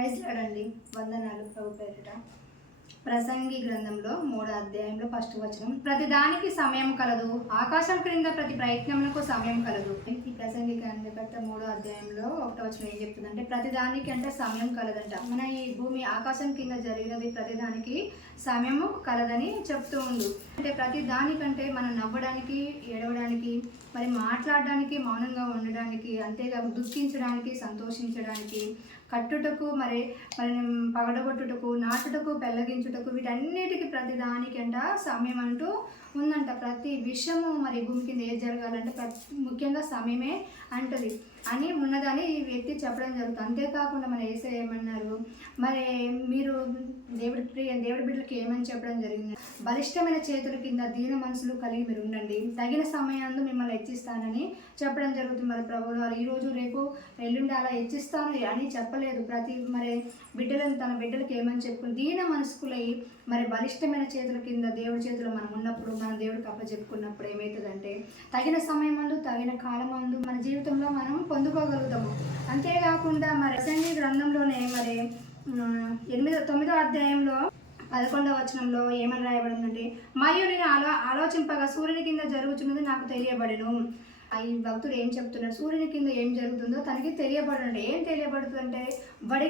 Praise వందనాలు ప్రభు పేరిట. ప్రసంగి గ్రంథంలో మూడో అధ్యాయంలో ఫస్ట్ వచనం. ప్రతి దానికి సమయం కలదు. ఆకాశం క్రింద ప్రతి ప్రయత్నములకు సమయం కలదు. ఈ ప్రసంగి గ్రంథకర్త మూడో అధ్యాయంలో ఒకటో వచనం ఏం చెప్తుందంటే ప్రతి దానికి అంటే సమయం కలదంట. మన ఈ భూమి ఆకాశం కింద జరిగినది ప్రతి దానికి సమయము కలదని చెప్తూ ఉండు. అంటే ప్రతి దానికంటే మనం నవ్వడానికి ఏడవడానికి మరి మాట్లాడడానికి మౌనంగా ఉండడానికి అంతేకాక దుఃఖించడానికి సంతోషించడానికి కట్టుటకు మరి మరి పగడగొట్టుటకు నాటుటకు పెళ్ళగించుటకు వీటన్నిటికీ ప్రతి దానికంట సమయం అంటూ ఉందంట. ప్రతి విషయము మరి భూమి కింద ఏది జరగాలంటే ప్రతి ముఖ్యంగా సమయమే అంటది. అని ఉన్నదని ఈ వ్యక్తి చెప్పడం జరుగుతుంది. అంతేకాకుండా మన ఏసై ఏమన్నారు? మరి మీరు దేవుడి ప్రియ దేవుడి బిడ్డలకి ఏమని చెప్పడం జరిగింది? బలిష్టమైన చేతుల కింద దీన మనసులు కలిగి మీరు ఉండండి. తగిన సమయాన్ని మిమ్మల్ని హెచ్చిస్తానని చెప్పడం జరుగుతుంది. మరి ప్రభువు వారు ఈరోజు రేపు ఎల్లుండి అలా హెచ్చిస్తాను అని చెప్పలేదు. ప్రతి మరి బిడ్డలను తన బిడ్డలకి ఏమని చెప్పుకుని దీన మనసుకులై మరి బలిష్టమైన చేతుల కింద దేవుడి చేతిలో మనం ఉన్నప్పుడు మన దేవుడికి అప్పచెప్పుకున్నప్పుడు ఏమవుతుందంటే తగిన సమయమందు తగిన కాలమందు మన జీవితంలో మనం పొందుకోగలుగుతాము. అంతేకాకుండా మరి అసెంబ్లీ గ్రంథంలోనే మరి ఎనిమిదో తొమ్మిదో అధ్యాయంలో పదకొండవ వచనంలో ఏమని రాయబడిందంటే మరియు నేను ఆలో ఆలోచింపగా సూర్యుని కింద జరుగుతున్నది నాకు తెలియబడను. ఈ భక్తుడు ఏం చెప్తున్నాడు? సూర్యుని కింద ఏం జరుగుతుందో తనకి తెలియబడండి ఏం తెలియబడుతుందంటే బడి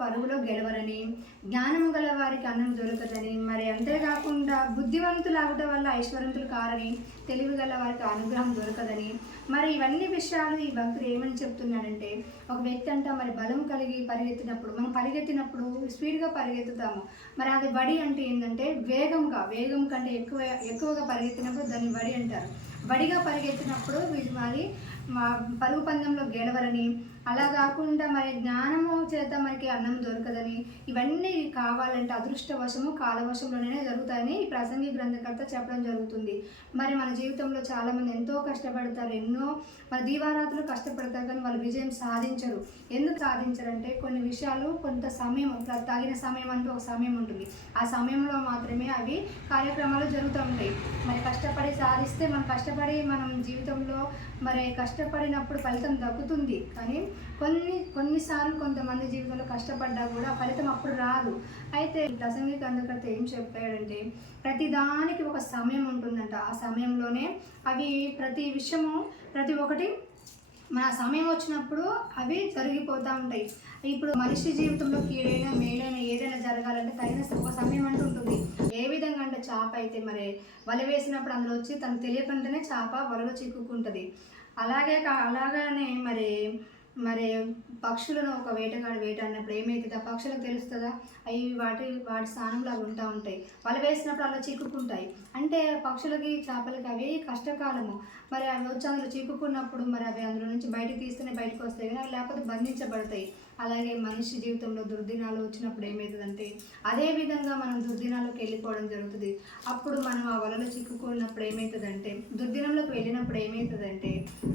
పరుగులో గెలవరని జ్ఞానము గల వారికి అన్నం దొరకదని మరి అంతేకాకుండా బుద్ధివంతులు అవటం వల్ల ఐశ్వర్యంతులు కారని తెలివి గల వారికి అనుగ్రహం దొరకదని. మరి ఇవన్నీ విషయాలు ఈ భక్తుడు ఏమని చెప్తున్నాడంటే ఒక వ్యక్తి అంట మరి బలం కలిగి పరిగెత్తినప్పుడు మనం పరిగెత్తినప్పుడు స్పీడ్గా పరిగెత్తుతాము. మరి అది బడి అంటే ఏంటంటే వేగంగా వేగం కంటే ఎక్కువ ఎక్కువగా పరిగెత్తినప్పుడు దాన్ని బడి అంటారు. బడిగా పరిగెత్తినప్పుడు వీళ్ళు మరి మా పరుగు పందెంలో గెలవరని అలా కాకుండా మరి జ్ఞానము చేత మనకి అన్నం దొరకదని ఇవన్నీ కావాలంటే అదృష్టవశము కాలవశంలోనే జరుగుతాయని ఈ ప్రసంగి గ్రంథకర్త చెప్పడం జరుగుతుంది. మరి మన జీవితంలో చాలామంది ఎంతో కష్టపడతారు ఎన్నో మన దీవారాత్రులు కష్టపడతారు కానీ వాళ్ళు విజయం సాధించరు. ఎందుకు సాధించరంటే కొన్ని విషయాలు కొంత సమయం తగిన సమయం అంటూ ఒక సమయం ఉంటుంది. ఆ సమయంలో మాత్రమే అవి కార్యక్రమాలు జరుగుతూ ఉంటాయి. మరి కష్టపడి సాధిస్తే మనం కష్టపడి మనం జీవితంలో మరి కష్టపడినప్పుడు ఫలితం దక్కుతుంది. కానీ కొన్ని కొన్నిసార్లు కొంతమంది జీవితంలో కష్టపడ్డా కూడా ఫలితం అప్పుడు రాదు. అయితే దశమి కందుకర్త ఏం చెప్పాడంటే ప్రతి దానికి ఒక సమయం ఉంటుందంట. ఆ సమయంలోనే అవి ప్రతి విషయము ప్రతి ఒక్కటి మన సమయం వచ్చినప్పుడు అవి జరిగిపోతూ ఉంటాయి. ఇప్పుడు మనిషి జీవితంలో కీడైనా మేలైనా ఏదైనా జరగాలంటే తగిన ఒక సమయం అంటూ ఉంటుంది. ఏ విధంగా అంటే చేప అయితే మరి వల వేసినప్పుడు అందులో వచ్చి తనకు తెలియకుండానే చేప వలలో చిక్కుకుంటుంది. అలాగే అలాగనే మరి మరి పక్షులను ఒక వేటగాడు వేట అన్నప్పుడు ఏమవుతుంది ఆ పక్షులకు తెలుస్తుందా? అవి వాటి వాటి స్థానంలో అవి ఉంటా ఉంటాయి. వాళ్ళు వేసినప్పుడు అలా చిక్కుకుంటాయి. అంటే పక్షులకి చేపలకి అవి కష్టకాలము. మరి అవి వచ్చి అందులో చిక్కుకున్నప్పుడు మరి అవి అందులో నుంచి బయటకు తీస్తేనే బయటకు వస్తాయి లేకపోతే బంధించబడతాయి. అలాగే మనిషి జీవితంలో దుర్దినాలు వచ్చినప్పుడు ఏమవుతుందంటే అదే విధంగా మనం దుర్దినాల్లోకి వెళ్ళిపోవడం జరుగుతుంది. అప్పుడు మనం ఆ వలలో చిక్కుకున్నప్పుడు ఏమవుతుందంటే దుర్దినంలోకి వెళ్ళినప్పుడు ఏమవుతుందంటే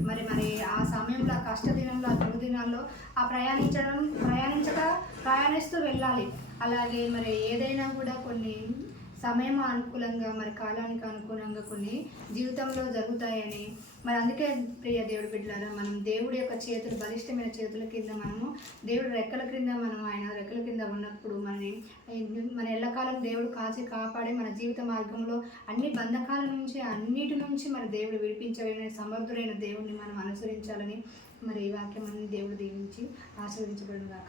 మరి మరి ఆ సమయంలో ఆ కష్టదినంలో ఆ దుర్దినాల్లో ఆ ప్రయాణించడం ప్రయాణించక ప్రయాణిస్తూ వెళ్ళాలి. అలాగే మరి ఏదైనా కూడా కొన్ని సమయం అనుకూలంగా మరి కాలానికి అనుకూలంగా కొన్ని జీవితంలో జరుగుతాయని. మరి అందుకే ప్రియ దేవుడి బిడ్డలారా మనం దేవుడి యొక్క చేతులు బలిష్టమైన చేతుల కింద మనము దేవుడి రెక్కల క్రింద మనం ఆయన రెక్కల కింద ఉన్నప్పుడు మనని మన ఎల్లకాలం దేవుడు కాచి కాపాడే మన జీవిత మార్గంలో అన్ని బంధకాల నుంచి అన్నిటి నుంచి మన దేవుడు విడిపించబడిన సమర్థుడైన దేవుడిని మనం అనుసరించాలని మరి ఈ వాక్యం దేవుడు దీవించి ఆశీర్వదించబడుగాక